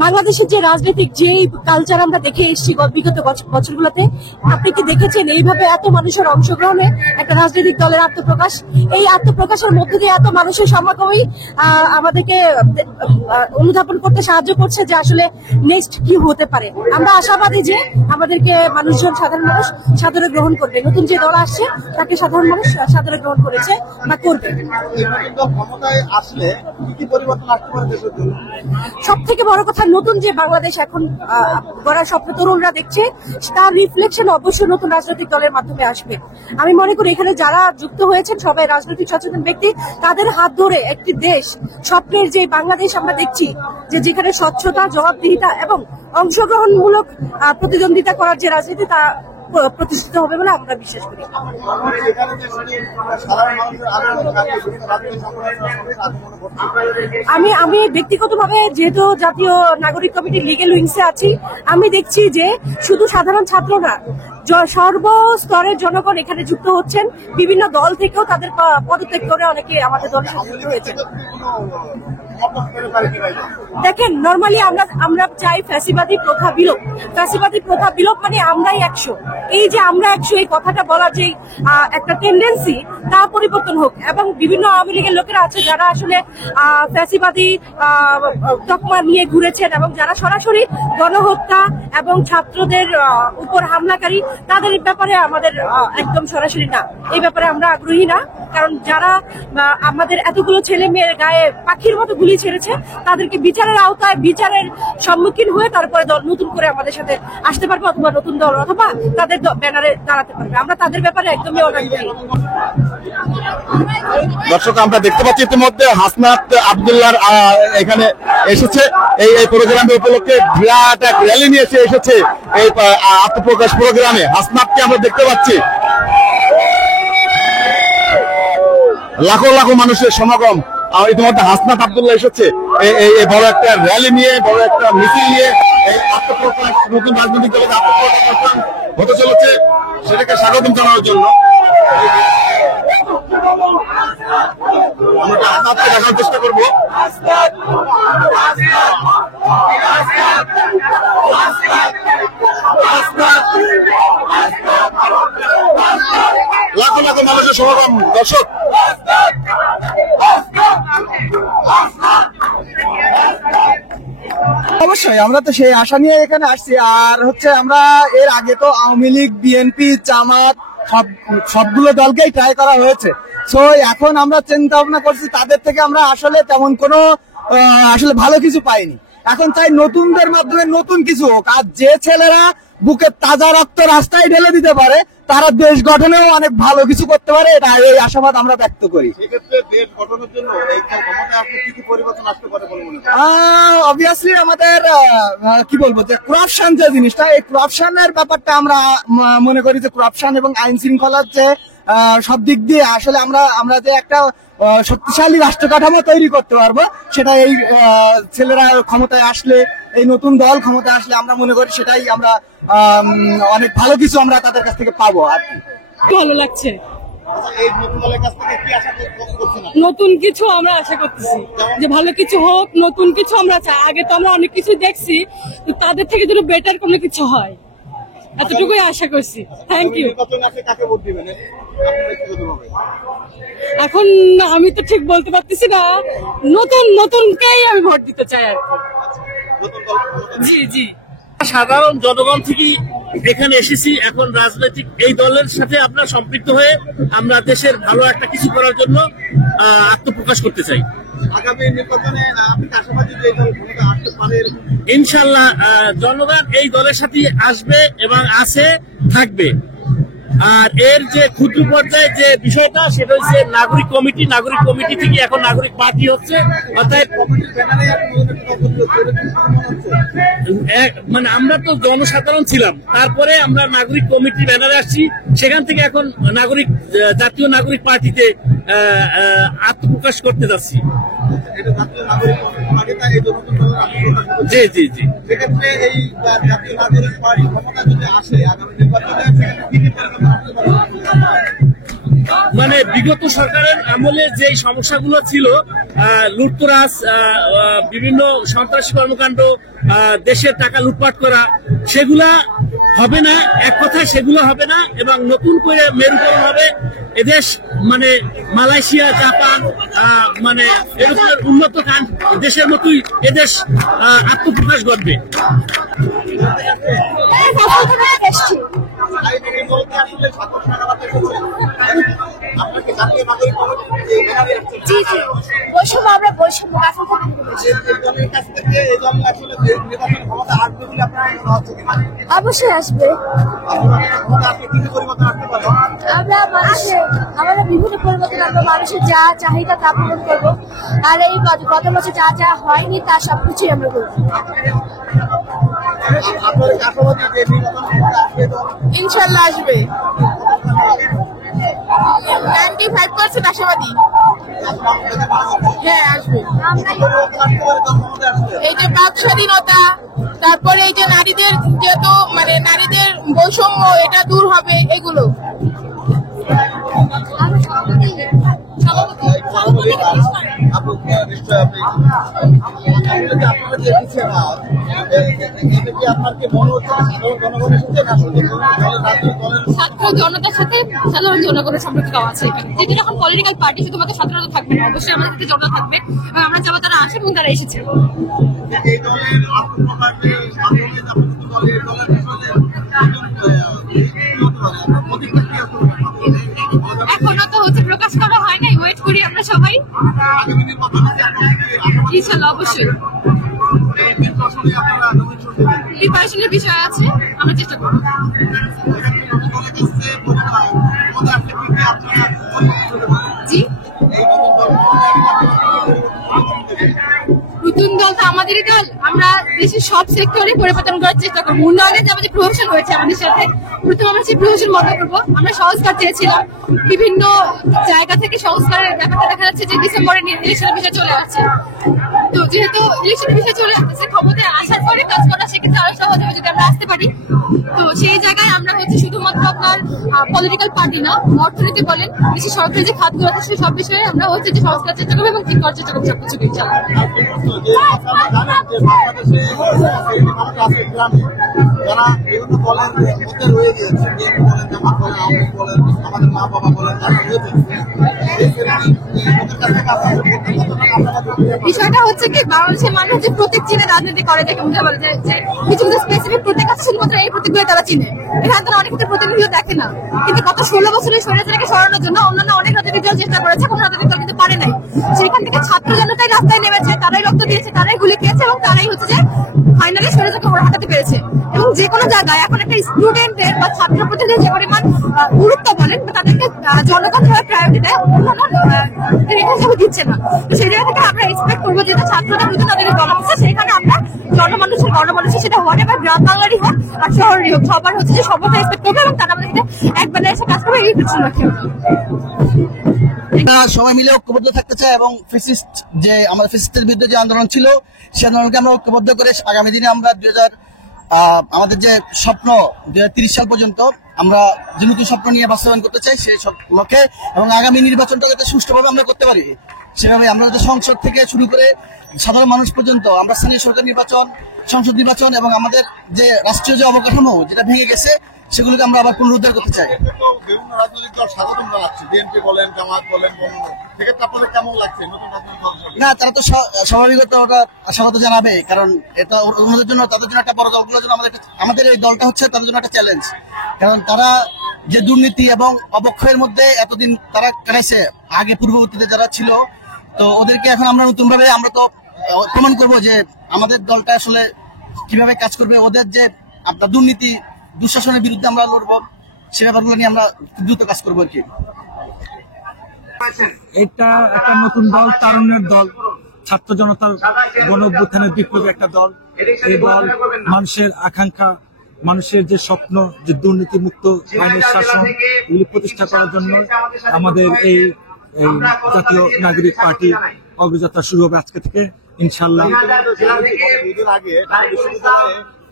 বাংলাদেশের যে রাজনৈতিক যে কালচার আমরা দেখে এসেছি বিগত বছরগুলোতে, আপনি কি দেখেছেন এইভাবে এত মানুষের অংশগ্রহণে একটা রাজনৈতিক দলের আত্মপ্রকাশ? এই আত্মপ্রকাশের মধ্যে দিয়ে এত মানুষের সমাগমই আমাদেরকে অনুধাবন করতে সাহায্য করছে যে আসলে নেক্সট কি হতে পারে। আমরা আশাবাদী যে আমাদেরকে মানুষজন, সাধারণ মানুষ সাদরে গ্রহণ করবে। নতুন যে দল আসছে তাকে সাধারণ মানুষ সাদরে গ্রহণ করেছে বা করবে। সব থেকে বড় কথা, নতুন যে বাংলাদেশ এখন গড়ার স্বপ্ন তরুণরা দেখছে, তার রিফ্লেকশন অবশ্যই নতুন রাজনৈতিক দলের মাধ্যমে আসবে। আমি মনে করি এখানে যারা যুক্ত হয়েছেন সবাই রাজনৈতিক সচেতন ব্যক্তি, তাদের হাত ধরে একটি দেশ, স্বপ্নের যে বাংলাদেশ আমরা দেখছি, যে যেখানে স্বচ্ছতা, জবাবদিহিতা এবং অংশগ্রহণমূলক প্রতিদ্বন্দ্বিতা করার যে রাজনীতি, তা প্রতিষ্ঠিত হবে বলে আমরা বিশ্বাস করি। আমি ব্যক্তিগতভাবে যেহেতু জাতীয় নাগরিক কমিটির লিগেল উইংসে আছি, আমি দেখছি যে শুধু সাধারণ ছাত্র না, সর্বস্তরের জনগণ এখানে যুক্ত হচ্ছেন। বিভিন্ন দল থেকেও তাদের পদত্যাগ করে অনেকে আমাদের দলের সাথে যুক্ত হয়েছে। দেখেন, নর্মালি আমরা চাই ফ্যাসিবাদী প্রথা বিলোপ। ফ্যাসিবাদী প্রথা বিলোপ মানে আমরাই 100। এই যে আমরা 100 এই কথাটা বলা যে একটা টেন্ডেন্সি, তা পরিবর্তন হোক। এবং বিভিন্ন আওয়ামী লীগের লোকেরা আছে যারা আসলে ফ্যাসিবাদী তকমা নিয়ে ঘুরেছেন এবং যারা সরাসরি গণহত্যা এবং ছাত্রদের উপর হামলাকারী, তাদের ব্যাপারে আমাদের একদম সরাসরি না, এই ব্যাপারে আমরা আগ্রহী না। কারণ যারা আমাদের এতগুলো ছেলে মেয়ের গায়ে পাখির মতো গুলি ছেড়েছে, তাদেরকে বিচারের আওতায়, বিচারের সম্মুখীন হয়ে তারপরে নতুন করে আমাদের সাথে আসতে পারবে, অথবা নতুন দল অথবা তাদের ব্যানারে দাঁড়াতে পারবে। আমরা তাদের ব্যাপারে একদমই অনাগ্রহী। দর্শক, আমরা দেখতে পাচ্ছি ইতিমধ্যে হাসনাত আব্দুল্লাহর এখানে এসেছে। এই প্রোগ্রামে উপলক্ষে বিরাট এক র্যালি নিয়ে এসেছে এই আত্মপ্রকাশ প্রোগ্রামে। হাসনাতকে আমরা দেখতে পাচ্ছি, লাখো লাখো মানুষের সমাগম। ইতিমধ্যে হাসনাত আব্দুল্লাহ এসেছে এই বড় একটা র্যালি নিয়ে, বড় একটা মিছিল নিয়ে। এই আত্মপ্রকাশ নতুন রাজনৈতিক দলের আত্মপ্রকাশ হতে চলেছে, সেটাকে স্বাগতম জানানোর জন্য আমরা হাসনাতকে দেখার চেষ্টা করবো। লাখো লাখো মানুষের সমাগম। দর্শক, অবশ্যই আমরা তো সেই আশা নিয়ে এখানে আসছি। আর আমরা এর আগে তো আওয়ামী লীগ, বিএনপি, জামাত সবগুলো দলকেই ট্রাই করা হয়েছে। সো এখন আমরা চিন্তা ভাবনা করছি, তাদের থেকে আমরা আসলে তেমন কোনো ভালো কিছু পাইনি। এখন চাই নতুনদের মাধ্যমে নতুন কিছু হোক। আর যে ছেলেরা বুকে তাজা রক্ত রাস্তায় ঢেলে দিতে পারে, তারা দেশ গঠনেও অনেক ভালো কিছু করতে পারে, এটা এই আশাবাদ আমরা ব্যক্ত করি। অবভিয়াসলি আমাদের কি বলবো, যে করাপশন যে জিনিসটা, এই করাপশনের ব্যাপারটা আমরা মনে করি যে করাপশন এবং আইন শৃঙ্খলার যে সব দিক দিয়ে আসলে আমরা যে একটা শক্তিশালী রাষ্ট্র কাঠামো তৈরি করতে পারবো, সেটা এই ছেলেরা ক্ষমতায় আসলে, এই নতুন দল ক্ষমতায় আসলে আমরা মনে করি সেটাই আমরা অনেক ভালো কিছু আমরা তাদের কাছ থেকে পাবো। আর ভালো লাগছে, নতুন কিছু আমরা আশা করতেছি যে ভালো কিছু হোক, নতুন কিছু আমরা চাই। আগে তো আমরা অনেক কিছু দেখছি, তাদের থেকে যেন বেটার কোনো কিছু হয়, এতটুকুই আশা করছি। Thank you. এখন আমি তো ঠিক বলতে পারতেছি না, নতুনকেই আমি ভোট দিতে চাই আর কি। জি, সাধারণ জনগণ থেকে এখানে এসেছি। এখন রাজনৈতিক এই দলের সাথে আমরা সম্পৃক্ত হয়ে আমরা দেশের ভালো একটা কিছু করার জন্য আত্মপ্রকাশ করতে চাই। আগামী নির্বাচনে আপনি আশাবাদী যে এই দল ক্ষমতা আসতে পারে? ইনশাআল্লাহ জনগণ এই দলের সাথে আসবে এবং আছে, থাকবে। আর এর যে ক্ষুদ্র পর্যায়ে যে বিষয়টা, সেটা হচ্ছে নাগরিক কমিটি থেকে এখন নাগরিক পার্টি হচ্ছে। অর্থাৎ মানে আমরা তো জনসাধারণ ছিলাম, তারপরে আমরা নাগরিক কমিটি ব্যানারে আসছি, সেখান থেকে এখন জাতীয় নাগরিক পার্টিতে আত্মপ্রকাশ করতে যাচ্ছি। জি। সেক্ষেত্রে এই জাতীয় নাগরিক পার্টি ক্ষমতা যদি আসে আগামী নির্বাচনে, মানে বিগত সরকারের আমলে যে সমস্যাগুলো ছিল, লুটতরাজ, বিভিন্ন সন্ত্রাসী কর্মকাণ্ড, দেশের টাকা লুটপাট করা, সেগুলা হবে না। এক কথায় সেগুলো হবে না এবং নতুন করে মেরুকরণ হবে এদেশ, মানে মালয়েশিয়া, জাপান, মানে এরকম উন্নত দেশের মতোই এদেশ আত্মপ্রকাশ ঘটবে। জি জি, বৈষম্য আমরা বৈষম্য অবশ্যই আসবে। আমরা আমাদের বিভিন্ন পরিবর্তন আনবো, মানুষের যা চাহিদা তা পূরণ করবো, আর এই গত বছর যা যা হয়নি তা সবকিছুই আমরা করবো। ইনশাল্লাহ আসবে। 95% আশাবাদী। হ্যাঁ আসবে। এই যে বাক স্বাধীনতা, তারপরে এই যে নারীদের যেহেতু মানে নারীদের বৈষম্য, এটা দূর হবে, এগুলো। ছাত্র জনতার সাথে সাধারণ জনগণের সম্পর্কটাও আছে, যেটি যখন পলিটিক্যাল পার্টি শুধুমাত্র ছাত্ররা থাকবে না, অবশ্যই আমাদের সাথে জনতা থাকবে এবং আমরা যাবো তারা আসে এবং তারা এসেছে। এখনো তো হচ্ছে প্রকাশ করা হয় নাই, ওয়েট করি আমরা সবাই। ইনশাল্লাহ অবশ্যই প্রিপারেশনের বিষয় আছে, আমরা চেষ্টা করবো। জি, নতুন দল তো আমাদেরই দল। আমরা দেশের সব সেক্টরে পরিবর্তন করার চেষ্টা করবো। উন্নয়নের যে আমাদের প্রহসন হয়েছে আমাদের সাথে, প্রথমে আমরা সেই প্রহসন বন্ধ করবো। আমরা সংস্কার চেয়েছিলাম, বিভিন্ন জায়গা থেকে সংস্কারের ব্যাপারটা দেখা যাচ্ছে যে ডিসেম্বরে ইলেকশনের বিষয় চলে আসছে। তো যেহেতু ইলেকশনের বিষয় চলে আসছে, ক্ষমতায় আসার পরে কাজ করা সেক্ষেত্রে আরো সহজ হবে যদি আমরা আসতে পারি। তো সেই জায়গায় আমরা হচ্ছে শুধুমাত্র আপনার পলিটিক্যাল পার্টি না, অর্থনীতি বলেন, দেশের সরকারি যে খাতগুলো আছে সেই সব বিষয়ে আমরা হচ্ছে যে সংস্কার চেষ্টা করবো এবং ঠিক করার চেষ্টা করবো সবকিছু। যারা বিভিন্ন দলের মধ্যে রয়ে গিয়েছে, বলেন, জামাত বলেন, আওয়ামী লীগ বলেন, আমাদের মা বাবা বলেন, যারা রয়েছে, বিষয়টা হচ্ছে কি, বাংলাদেশের মানুষ যে প্রতীক চিনে রাজনীতি করে, দেখে বুঝতে পারে যে কিছু কিছু স্পেসিফিক প্রতীক আছে, শুধুমাত্র এই প্রতীকগুলো তারা চিনে। এখানে তারা অনেক ক্ষেত্রে প্রতিনিধিও দেখে না। কিন্তু গত 16 বছরের স্বৈরাচারকে সরানোর জন্য অন্যান্য অনেক রাজনৈতিক দল চেষ্টা করেছে, কোনো রাজনৈতিক দল কিন্তু পারে নাই। সেখান থেকে ছাত্র জনতাই রাস্তায় নেমেছে, তারাই রক্ত দিয়েছে, তারাই গুলি খেয়েছে এবং তারাই হচ্ছে যে ফাইনালি স্বৈরাচারকে ওরা হাঁটাতে পেরেছে। এবং যে কোনো জায়গায় এখন একটা স্টুডেন্টের বা ছাত্র প্রতিনিধির যে পরিমাণ গুরুত্ব বলেন, তাদেরকে জনগণ ধরে প্রায়োরিটি দেয়, হিসাবে দিচ্ছে না। তো সেই জায়গা থেকে আমরা এক্সপেক্ট করবো যে ছাত্রদের প্রতি তাদের গণমানুষ, সেখানে আমরা গণমানুষের সেটা হোয়াট এভার গ্রাম বাংলারই হোক আর শহরেরই হোক, সবার হচ্ছে যে সবাই এক্সপেক্ট করবে এবং তারা আমাদের এক বেলায় এসে কাজ করবে, এই কিছু লক্ষ্য। সবাই মিলে ঐক্যবদ্ধ থাকতে চাই এবং ফেসিস্ট যে আমাদের ফেসিস্টের বিরুদ্ধে যে আন্দোলন ছিল, সেই আন্দোলনকে আমরা ঐক্যবদ্ধ করে আগামী দিনে আমরা আমাদের যে স্বপ্ন 2030 সাল পর্যন্ত আমরা যে নতুন স্বপ্ন নিয়ে বাস্তবায়ন করতে চাই, সেই সব লক্ষ্যে এবং আগামী নির্বাচনটা যাতে সুষ্ঠুভাবে আমরা করতে পারি, সেভাবে আমরা যাতে সংসদ থেকে শুরু করে সাধারণ মানুষ পর্যন্ত আমরা স্থানীয় সরকার নির্বাচন, সংসদ নির্বাচন এবং আমাদের যে রাষ্ট্রীয় যে অবকাঠামো যেটা ভেঙে গেছে, সেগুলোকে আমরা আবার পুনরুদ্ধার করতে চাই। বিভিন্ন রাজনৈতিক দল স্বাগতম জানাচ্ছে, বিএনপি বলেন, জামাত বলেন, সেক্ষেত্রে আপনাদের কেমন লাগছে? নতুন রাজনৈতিক দল না, তারা তো স্বাভাবিকত ওটা স্বাগত জানাবে, কারণ এটা ওদের জন্য, তাদের জন্য একটা বড় দলগুলোর জন্য আমাদের এই দলটা হচ্ছে তাদের জন্য একটা চ্যালেঞ্জ। কারণ তারা যে দুর্নীতি এবং অবক্ষয়ের মধ্যে এতদিন তারা কেটেছে, আগে পূর্ববর্তীতে যারা ছিল, তো ওদেরকে এখন আমরা নতুন ভাবে আমরা তো প্রমাণ করবো যে আমাদের দলটা আসলে কিভাবে কাজ করবে। ওদের যে আপনার দুর্নীতি দুঃশাসনের বিরুদ্ধে আমরা লড়বো, সে ব্যাপারগুলো নিয়ে আমরা দ্রুত কাজ করবো আর কি। এটা একটা নতুন দল, তারুণ্যের দল, ছাত্র জনতার গণ অভ্যুত্থানের বিপ্লবী একটা দল। এই দল মানুষের আকাঙ্ক্ষা, মানুষের যে স্বপ্ন, যে দুর্নীতি মুক্ত আইনের শাসন, এগুলি প্রতিষ্ঠা করার জন্য আমাদের এই জাতীয় নাগরিক পার্টি অগ্রযাত্রা শুরু হবে আজকে থেকে ইনশাল্লাহ।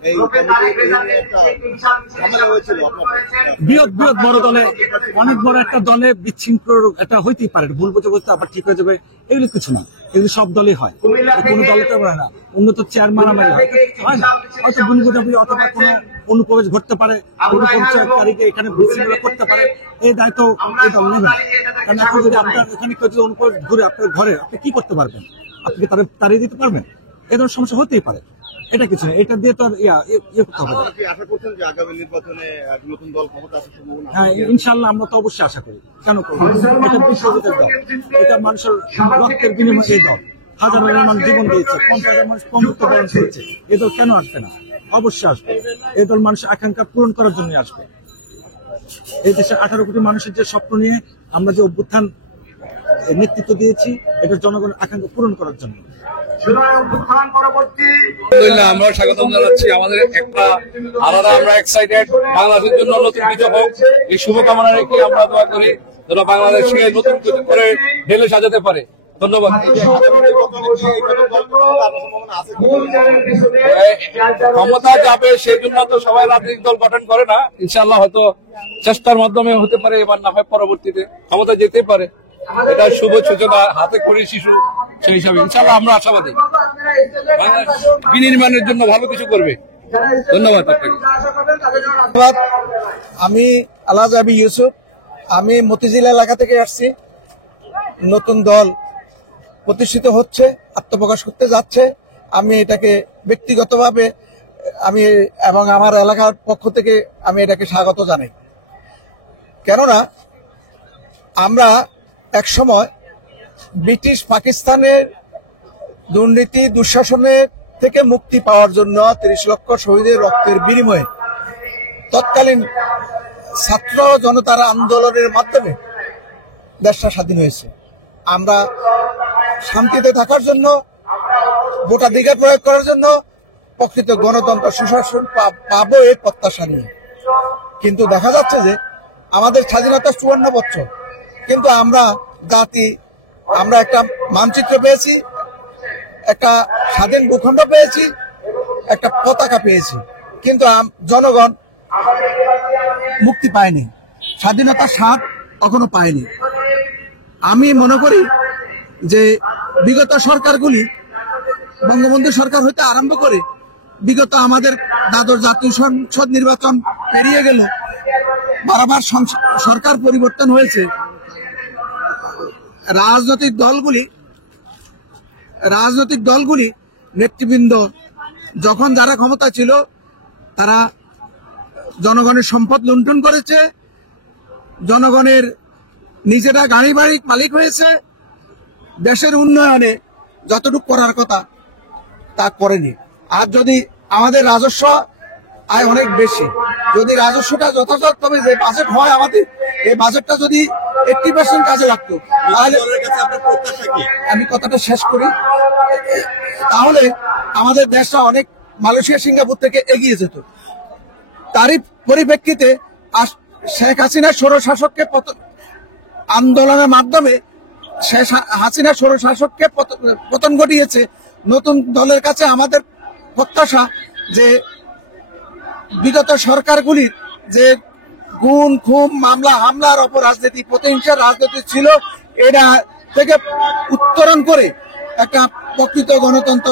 এই ঝামেলা হয়েছিল বৃহৎ বড় দলে, অনেক বড় একটা দলে বিশৃঙ্খল একটা হইতেই পারে, ভুল বুঝতে আবার ঠিক হয়ে যাবে, এগুলো কিছু না। এগুলো সব দলই হয়, কোনো দলে তো হয় না। উন্নত চেয়ার মারামারি হয় না, হয়তো ভুল বোঝাবুঝি অথবা কোনো অনুপ্রবেশ ঘটতে পারে, কোনো পঞ্চায়েতকারীকে এখানে বিশৃঙ্খলা করতে পারে, এই দায়িত্ব এই দল নেবে না। কারণ এখন যদি আপনার এখানে কেউ যদি অনুপ্রবেশ ঘুরে আপনার ঘরে, আপনি কি করতে পারবেন? আপনি কি তাড়িয়ে দিতে পারবেন? এই ধরনের সমস্যা হতেই পারে, এটা কিছু না। এটা দিয়ে তো ইয়ে করতে হবে। আশা করছেন যে আগামী নির্বাচনে নতুন দল ক্ষমতা আসার সম্ভাবনা? হ্যাঁ, ইনশাল্লাহ আমরা তো অবশ্যই আশা করি। কেন করবো? এটা বিশ্বজিতের দল, এটা মানুষের রক্তের বিনিময়ে এই দল, হাজার হাজার মানুষ জীবন দিয়েছে, 50,000 মানুষ বন্ধুত্ব বরণ করেছে। এই দল কেন আসবে না? অবশ্যই আসবে। এই দল মানুষের আকাঙ্ক্ষা পূরণ করার জন্য আসবে। এই দেশের 18 কোটি মানুষের যে স্বপ্ন নিয়ে আমরা যে অভ্যুত্থান নেতৃত্ব দিয়েছি, এটা জনগণের আকাঙ্ক্ষা পূরণ করার জন্য। আলহামদুলিল্লাহ, আমরা স্বাগতম জানাচ্ছি। আমাদের একটা আলাদা, আমরা এক্সাইটেড বাংলাদেশের জন্য নতুন কিছু হোক, এই শুভকামনা রেখে আমরা দোয়া করি যেন বাংলাদেশকে নতুন কিছু করে ঢেলে সাজাতে পারে। ধন্যবাদ। ক্ষমতা যাবে সেই জন্য তো সবাই রাজনৈতিক দল গঠন করে না। ইনশাল্লাহ হয়তো চেষ্টার মাধ্যমে হতে পারে, এবার না হয় পরবর্তীতে ক্ষমতা যেতে পারে। এটা শুভ সূচনা, হাতে করে শিশু, সেই হিসাবে ইনশাল্লাহ আমরা আশাবাদী বাংলাদেশ বিনির্মাণের জন্য ভালো কিছু করবে। ধন্যবাদ আপনাকে। আমি আলহাজ আবি ইউসুফ, আমি মতিঝিল এলাকা থেকে আসছি। নতুন দল প্রতিষ্ঠিত হচ্ছে, আত্মপ্রকাশ করতে যাচ্ছে। আমি এটাকে ব্যক্তিগতভাবে আমি এবং আমার এলাকার পক্ষ থেকে আমি এটাকে স্বাগত জানাই। কেননা আমরা একসময় ব্রিটিশ পাকিস্তানের দুর্নীতি দুঃশাসনের থেকে মুক্তি পাওয়ার জন্য 30 লক্ষ শহীদের রক্তের বিনিময়ে তৎকালীন ছাত্র জনতার আন্দোলনের মাধ্যমে দেশটা স্বাধীন হয়েছে। আমরা শান্তিতে থাকার জন্য, ভোটাধিকার প্রয়োগ করার জন্য প্রকৃত গণতন্ত্র সুশাসন পাবো এর প্রত্যাশা নিয়ে। কিন্তু দেখা যাচ্ছে যে আমাদের স্বাধীনতা 54 বছর, কিন্তু আমরা জাতি, আমরা একটা মানচিত্র পেয়েছি, একটা স্বাধীন ভূখণ্ড পেয়েছি, একটা পতাকা পেয়েছি, কিন্তু জনগণ মুক্তি পায়নি, স্বাধীনতার স্বাদ কখনো পায়নি। আমি মনে করি যে বিগত সরকারগুলি, বঙ্গবন্ধু সরকার হইতে আরম্ভ করে বিগত আমাদের দ্বাদশ জাতীয় সংসদ নির্বাচন পেরিয়ে গেল, বারবার সরকার পরিবর্তন হয়েছে, রাজনৈতিক দলগুলি নেতৃবৃন্দ যখন যারা ক্ষমতা ছিল তারা জনগণের সম্পদ লুণ্ঠন করেছে, জনগণের নিজেরা গাড়ি বাড়ির মালিক হয়েছে, দেশের উন্নয়নে যতটুকু করার কথা তা করেনি। আর যদি আমাদের রাজস্ব আয় অনেক বেশি, যদি রাজস্বটা যথাযথভাবে যে বাজেট হয় আমাদের, এই বাজেটটা যদি 80% কাজে লাগতো, তাহলে আমি কথাটা শেষ করি, তাহলে আমাদের দেশটা অনেক মালয়েশিয়া সিঙ্গাপুর থেকে এগিয়ে যেত। তারই পরিপ্রেক্ষিতে শেখ হাসিনা স্বৈরশাসককে আন্দোলনের মাধ্যমে শেখ হাসিনা স্বৈরশাসককে পতন ঘটিয়েছে। নতুন দলের কাছে আমাদের প্রত্যাশা যে বিগত সরকারগুলির যে গুম খুন মামলা হামলার অপরাজনীতি, প্রতিহিংসার রাজনীতি ছিল, এটা থেকে উত্তরণ করে একটা প্রকৃত গণতন্ত্র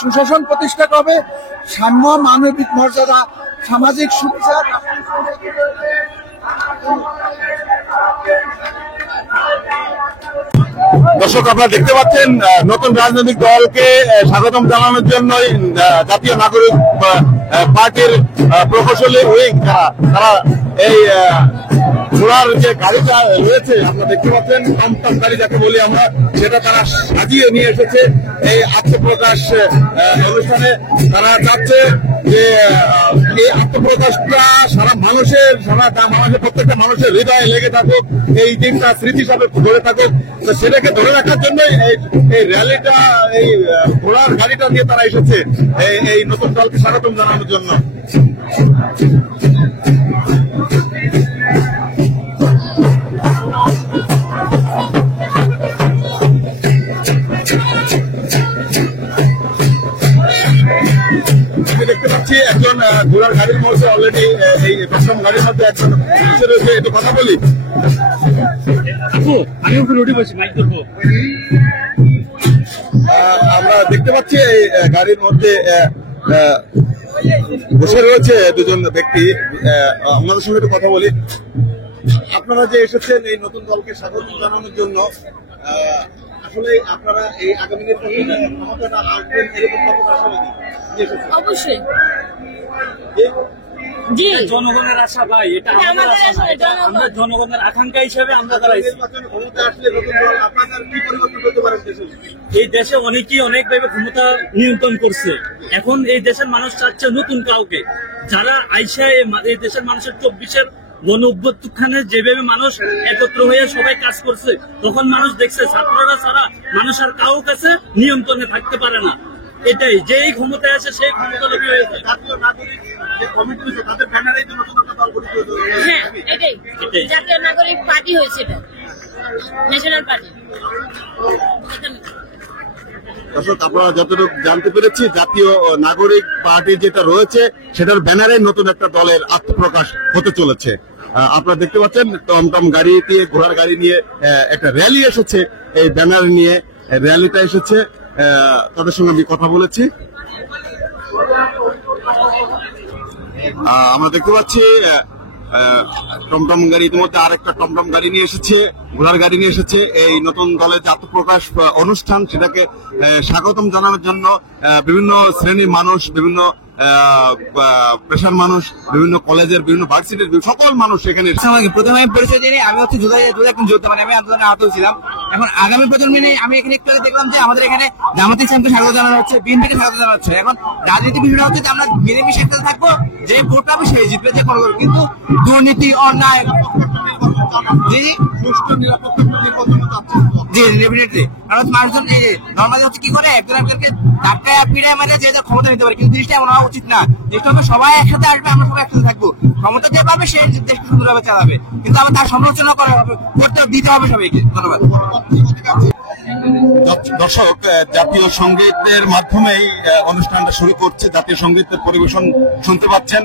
সুশাসন প্রতিষ্ঠা করবে, সাম্য, মানবিক মর্যাদা, সামাজিক সুবিচার। দর্শক, আপনারা দেখতে পাচ্ছেন নতুন রাজনৈতিক দলকে স্বাগতম জানানোর জন্যই জাতীয় নাগরিক পার্টির প্রকৌশলী উইং তারা এই ঘোড়ার যে গাড়িটা রয়েছে আপনারা দেখতে পাচ্ছেন, টমটম গাড়ি যাকে বলি আমরা, সেটা তারা সাজিয়ে নিয়ে এসেছে এই আত্মপ্রকাশ অনুষ্ঠানে। তারা চাচ্ছে যে এই আত্মপ্রকাশটা সারা মানুষের প্রত্যেকটা মানুষের হৃদয়ে লেগে থাকুক, এই দিনটা স্মৃতি হিসাবে ধরে থাকুক। তো সেটাকে ধরে রাখার জন্য এই র্যালিটা, এই ঘোড়ার গাড়িটা নিয়ে তারা এসেছে এই নতুন দলকে স্বাগতম জানানোর জন্য। দেখতে পাচ্ছেন পাচ্ছি একজন ঘোড়ার গাড়ির মধ্যে অলরেডি এই দশম গাড়ির মধ্যে একজন রয়েছে, একটু কথা বলি। আমি উপরে উঠে বসি, মাইক ধরবো। আমরা দেখতে পাচ্ছি এই গাড়ির মধ্যে বসে রয়েছে দুজন ব্যক্তি, আমাদের সঙ্গে একটু কথা বলি। আপনারা যে এসেছেন এই নতুন দলকে স্বাগত জানানোর জন্য, আসলে আপনারা এই আগামী নির্বাচনে ক্ষমতাটা আসবেন এরকম কতটা আশাবাদী? অবশ্যই জি, জনগণের আশা ভাই, এটা আমাদের আশা না, আমরা জনগণের আকাঙ্ক্ষা হিসেবে আমরা দাঁড়াইছি। নির্বাচনে ক্ষমতা আসলে নতুন দল আপনাদের কি পরিবর্তন করতে পারেন দেশে? এই দেশে অনেকেই অনেকভাবে ক্ষমতা নিয়ন্ত্রণ করছে, এখন এই দেশের মানুষ চাচ্ছে নতুন কাউকে, যারা আইসা এই দেশের মানুষের 24-এর গণ অভ্যুত্থানে যেভাবে মানুষ একত্র হয়ে সবাই কাজ করছে, তখন মানুষ দেখছে ছাত্ররা ছাড়া মানুষ আর কারো কাছে নিয়ন্ত্রণে থাকতে পারে না। এটাই, যেই ক্ষমতায় আছে সেই ক্ষমতা লোভী হয়েছে। জাতীয় নাগরিক যে কমিটি হয়েছে তাদের ব্যানারে তো নতুন একটা দল গঠিত হয়েছে। হ্যাঁ, এটাই জাতীয় নাগরিক পার্টি হয়েছে, এটা ন্যাশনাল পার্টি। দর্শক, আপনারা যতটুকু জানতে পেরেছি, জাতীয় নাগরিক পার্টি যেটা রয়েছে সেটার ব্যানারে নতুন একটা দলের আত্মপ্রকাশ হতে চলেছে। আপনারা দেখতে পাচ্ছেন টমটম গাড়ি দিয়ে, ঘোড়ার গাড়ি নিয়ে একটা র্যালি এসেছে, এই ব্যানার নিয়ে র্যালিটা এসেছে। তাদের সঙ্গে আমি কথা বলেছি। আমরা দেখতে পাচ্ছি টমটম গাড়ি, ইতিমধ্যে আরেকটা টমটম গাড়ি নিয়ে এসেছে, ঘোড়ার গাড়ি নিয়ে এসেছে। এই নতুন দলের যে আত্মপ্রকাশ অনুষ্ঠান, সেটাকে স্বাগতম জানানোর জন্য বিভিন্ন শ্রেণীর মানুষ, বিভিন্ন পেশার মানুষ, বিভিন্ন কলেজের, বিভিন্ন ভার্সিটির সকল মানুষ এখানে। প্রথমে আমি পরিচয় জানি, আমি হচ্ছে একজন যোদ্ধা, মানে আমি আন্দোলনে আহত ছিলাম। এখন আগামী প্রজন্মে নেই, আমি এখানে একটু আগে দেখলাম যে আমাদের এখানে জামাত ইসলামকে স্বাগত জানানো হচ্ছে, বিএনপিকে স্বাগত জানানো হচ্ছে। এখন রাজনীতি বিষয়টা হচ্ছে যে আমরা মিলেমিশে একসাথে থাকবো, যে ভোট পাবে সেই জিতবে, যে কোনো, কিন্তু দুর্নীতি, অন্যায়, ডেফিনেটলি। কারণ মানুষজন নর্মালি হচ্ছে কি করে, একজন একজনকে ধাক্কায় পিড়ায় মানে যে ক্ষমতা নিতে পারে, কিন্তু জিনিসটা এমন হওয়া উচিত না। জিনিসটা হচ্ছে সবাই একসাথে আসবে, আমরা সবাই একসাথে থাকবো, ক্ষমতা যে পাবে সে দেশকে সুন্দরভাবে চালাবে, কিন্তু আবার তার সমালোচনা করা হবে, করতে দিতে হবে সবাইকে। ধন্যবাদ। দর্শক, জাতীয় সঙ্গীতের মাধ্যমেই অনুষ্ঠানটা শুরু করছে। জাতীয় সঙ্গীতের পরিবেশন শুনতে পাচ্ছেন।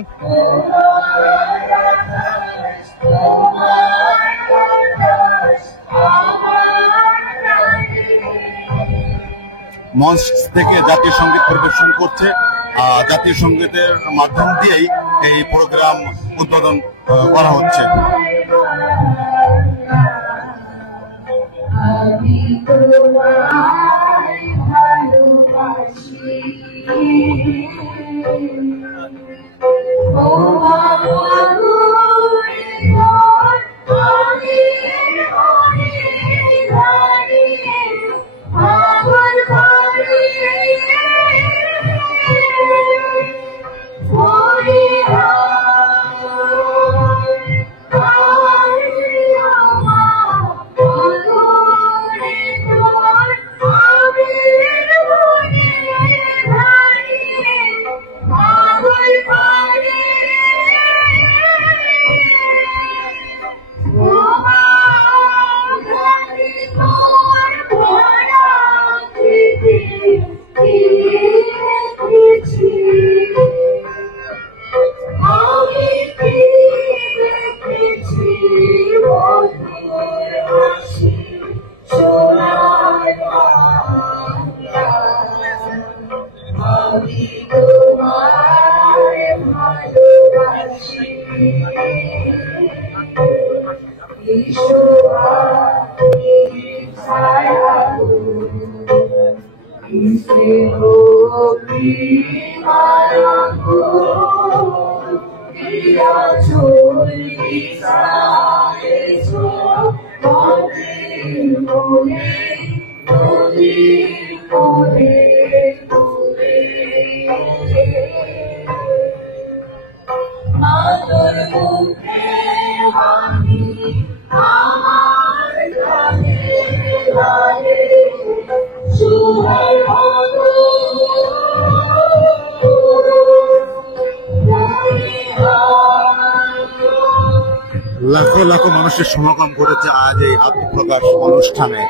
মঞ্চ থেকে জাতীয় সঙ্গীত পরিবেশন করছে। জাতীয় সঙ্গীতের মাধ্যম দিয়েই এই প্রোগ্রাম উদ্বোধন করা হচ্ছে। লাখো লাখো মানুষের সমাগম ঘটেছে আজ এই আত্মপ্রকাশ অনুষ্ঠানে।